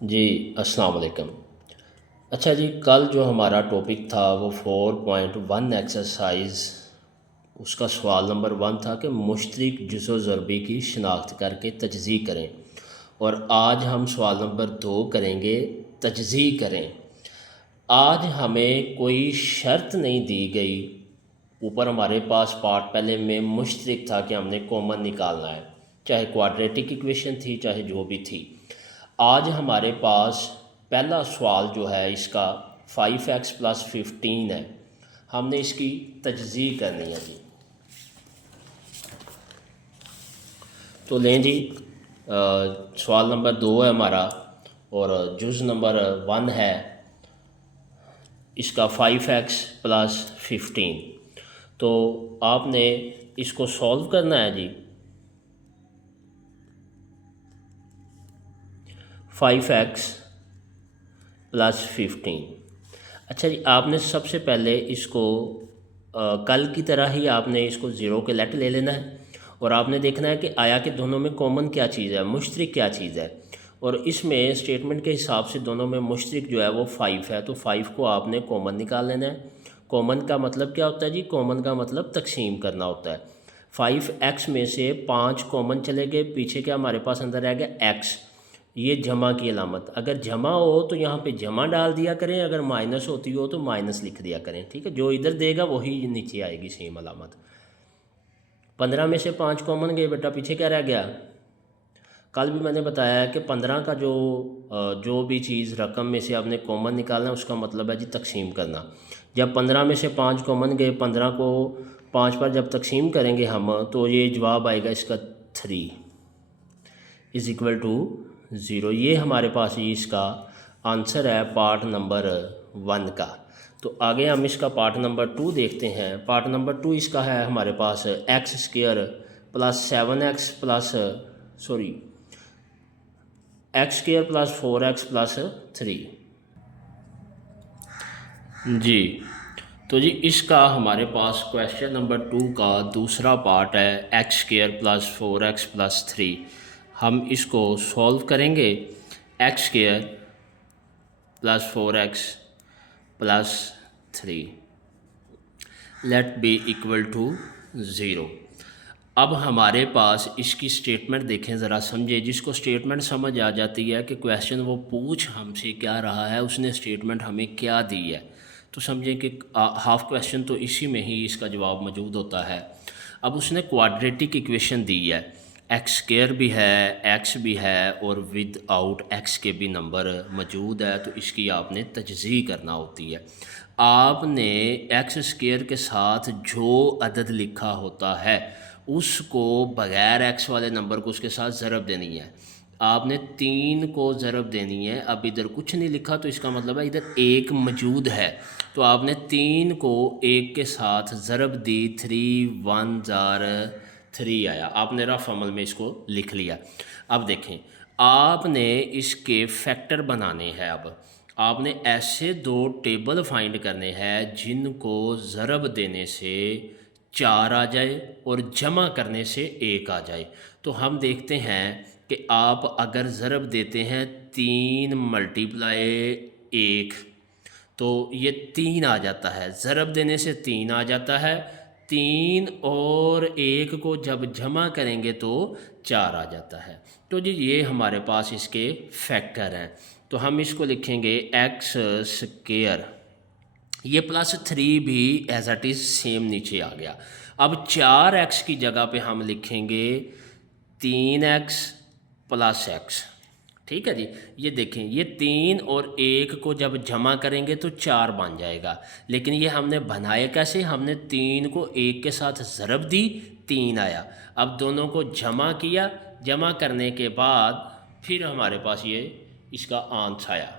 जी, अस्सलाम वालेकुम। अच्छा जी, कल जो हमारा टॉपिक था वो 4.1 एक्सरसाइज, उसका सवाल नंबर 1 था कि मुश्तरक जुज़ो ज़रबी की शिनाख्त करके तजज़ी करें। और आज हम सवाल नंबर 2 करेंगे, तजज़ी करें। आज हमें कोई शर्त नहीं दी गई। ऊपर हमारे पास पार्ट पहले में मुश्तरक था कि हमने कॉमन निकालना है, चाहे क्वाड्रेटिक इक्वेशन थी चाहे जो भी थी। आज हमारे पास पहला सवाल जो है इसका 5x + 15 है। हमने इसकी तजज़ी करनी है जी। तो लें जी, सवाल नंबर 2 है हमारा और जुज़ नंबर 1 है इसका 5x + 15। तो आपने इसको सॉल्व करना है जी। 5x + 15। अच्छा जी, आपने सबसे पहले इसको कल की तरह ही आपने इसको ज़ीरो के लेट ले लेना है और आपने देखना है कि आया कि दोनों में कॉमन क्या चीज़ है, मुश्तरक क्या चीज़ है। और इसमें स्टेटमेंट के हिसाब से दोनों में मुश्तरक जो है वो 5 है, तो 5 को आपने कॉमन निकाल लेना है। कॉमन का मतलब क्या होता है जी? कॉमन का मतलब तकसीम करना होता है। 5x में से 5 कॉमन चले गए, पीछे क्या हमारे पास अंदर रह गया x। ये जमा की अलामत, अगर जमा हो तो यहाँ पे जमा डाल दिया करें, अगर माइनस होती हो तो माइनस लिख दिया करें। ठीक है, जो इधर देगा वही नीचे आएगी सेम अलामत। 15 में से 5 कॉमन गए बेटा, पीछे क्या रह गया? कल भी मैंने बताया है कि 15 का जो भी चीज़ रकम में से आपने कॉमन निकालना है उसका मतलब है जी तकसीम करना। जब 15 में से 5 कॉमन गए, 15 को 5 पर जब तकसीम करेंगे हम तो ये जवाब आएगा इसका 3 = 0। ये हमारे पास ही इसका आंसर है पार्ट नंबर 1 का। तो आगे हम इसका पार्ट नंबर 2 देखते हैं। पार्ट नंबर 2 इसका है हमारे पास x² + 4x + 3। जी, तो जी इसका हमारे पास क्वेश्चन नंबर 2 का दूसरा पार्ट है x² + 4x + 3। हम इसको सॉल्व करेंगे। x² + 4x + 3 late B equal to 0। अब हमारे पास इसकी स्टेटमेंट देखें, ज़रा समझे। जिसको स्टेटमेंट समझ आ जाती है कि क्वेश्चन वो पूछ हमसे क्या रहा है, उसने स्टेटमेंट हमें क्या दी है, तो समझें कि हाफ क्वेश्चन तो इसी में ही इसका जवाब मौजूद होता है। अब उसने क्वाड्रेटिक इक्वेशन दी है, x² भी है, x भी है और विद आउट x के भी नंबर मौजूद है, तो इसकी आपने तजज़ी करना होती है। आपने x² के साथ जो अदद लिखा होता है उसको बग़ैर x वाले नंबर को उसके साथ ज़रब देनी है। आपने 3 को ज़रब देनी है। अब इधर कुछ नहीं लिखा तो इसका मतलब है इधर 1 मौजूद है, तो आपने 3 को 1 के साथ ज़रब दी। 3 1 ज़ार 3 आया। आपने रफ अमल में इसको लिख लिया। अब देखें, आपने इसके फैक्टर बनाने हैं। अब आपने ऐसे 2 टेबल फाइंड करने हैं जिनको ज़रब देने से 4 आ जाए और जमा करने से 1 आ जाए। तो हम देखते हैं कि आप अगर ज़रब देते हैं 3 × 1 तो ये 3 आ जाता है। ज़रब देने से 3 आ जाता है। 3 और 1 को जब जमा करेंगे तो 4 आ जाता है। तो जी ये हमारे पास इसके फैक्टर हैं। तो हम इसको लिखेंगे x²। ये +3 भी एज इट इज़ सेम नीचे आ गया। अब 4x की जगह पे हम लिखेंगे 3x + x। ठीक है जी, ये देखें, ये 3 और 1 को जब जमा करेंगे तो 4 बन जाएगा। लेकिन ये हमने बनाए कैसे? हमने 3 को 1 के साथ ज़रब दी, 3 आया। अब दोनों को जमा किया, जमा करने के बाद फिर हमारे पास ये इसका आंसर आया।